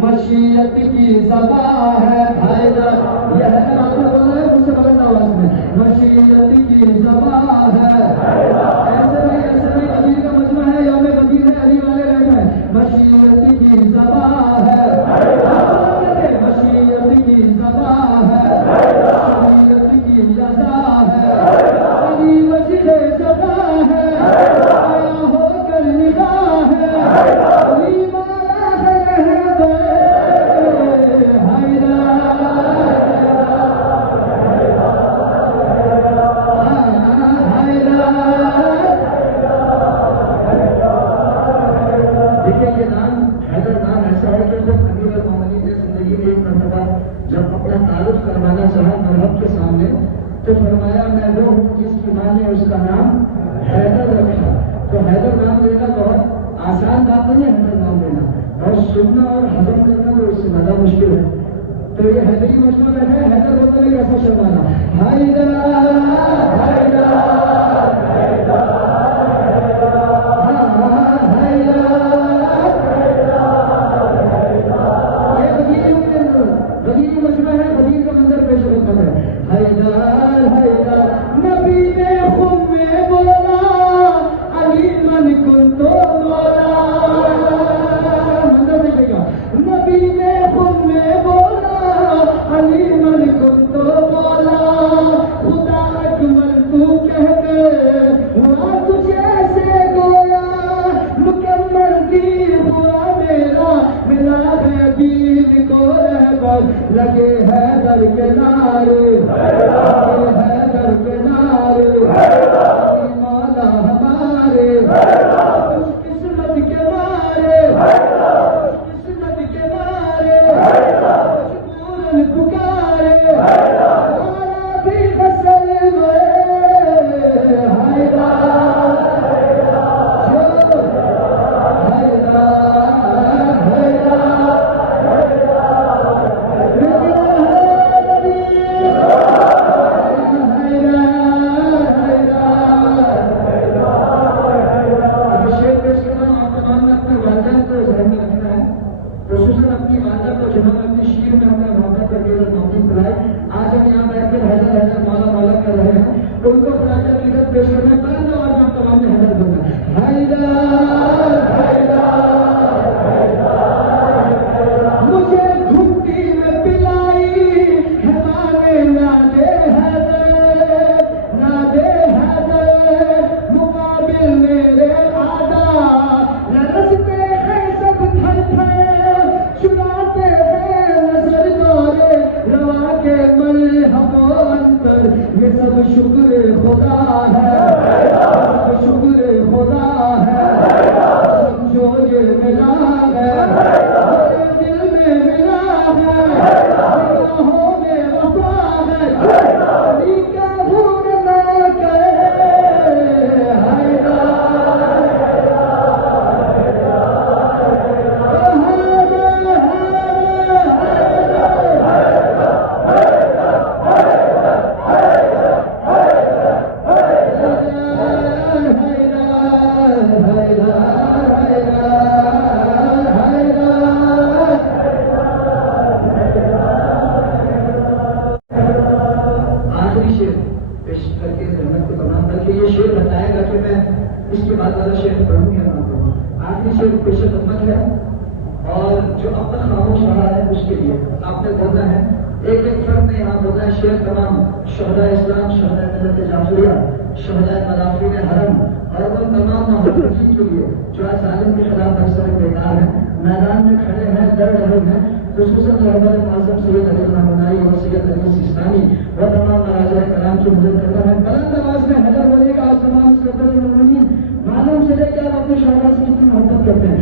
मशीयत की ज़बां है हैदर, यह मुझसे बदलना आवाज में, मशीयत की ज़बां है ऐसे नहीं वकील का मजमा है, यौम वकील है, अली वाले बैठे हैं, मशीयत की ज़बां है, मशीयत की ज़बां है, शरीयत की रज़ा है, अली वजीह ज़बां है, आया होकर निगाह है, अली माला है करवाना चाहा मरहब के सामने तो फरमाया मैं वो हूँ जिसकी माँ ने उसका नाम हैदर रखा। तो हैदर नाम लेना बहुत आसान बात नहीं है, हैदर नाम लेना और सुनना और हजम करना तो उससे ज्यादा मुश्किल है। तो ये हैदरी मजमा में है, हैदर होता है कैसा शर्माना, हैदर नबी ने खुद में बोला अली मन कुल तो बोला, नबी ने खुद में बोला अली मन कुल तो बोला, खुदा अकमल तू कह के हुआ तुझे से गोया, मुकम्मल दी हुआ मेरा मिला यकीन को रहबर, लगे है दर के नारे मौला हमारे किस्मत के मारे, किस्मत के मारे पूरन पुकारे हमारा भी फसल में उनको खुलासा इज्जत पेश करना पड़ेगा और हम तमाम ने हैदर बनना मुझे घुट्टी में पिलाई हमारे ना दे मुकाबिल मेरे आदा रसते हैं सब थर चुराते हैं नजर दौरे रवा के मल हमो अंतर, ये सब शुक्र खुदा है, सब शुक्र खुदा है, समझो ये मिला है, मेरे दिल में मिला है, निगाहों में वफा है, अली का भूल ना करे इसके बाद वाला शेर पढ़ूंगा ना पढ़ूँ। आखिरी शेर पेश खिदमत है और जो अब तक खामोश रहा है उसके लिए आपने बोलना है, एक एक फर्क में यहाँ बोलना है शेर तमाम शहदा इस्लाम, शहदा मिल्लत जाफरिया, शहदा मदाफिन हरम और उन तमाम मोहब्बतीन के लिए जो आज आलम के खिलाफ अक्सर बेकार है, मैदान में खड़े हैं, लड़ रहे हैं, खुसूसन रहमत आज़म सैयद अली रहमतुल्लाह और सैयद अली सिस्तानी व तमाम मराजिह कराम की मदद करता है। बुलंद आवाज में हैदर वली का तमाम सदर मालूम चले कि आप अपने शोहरा से कितनी मोहब्बत करते हैं।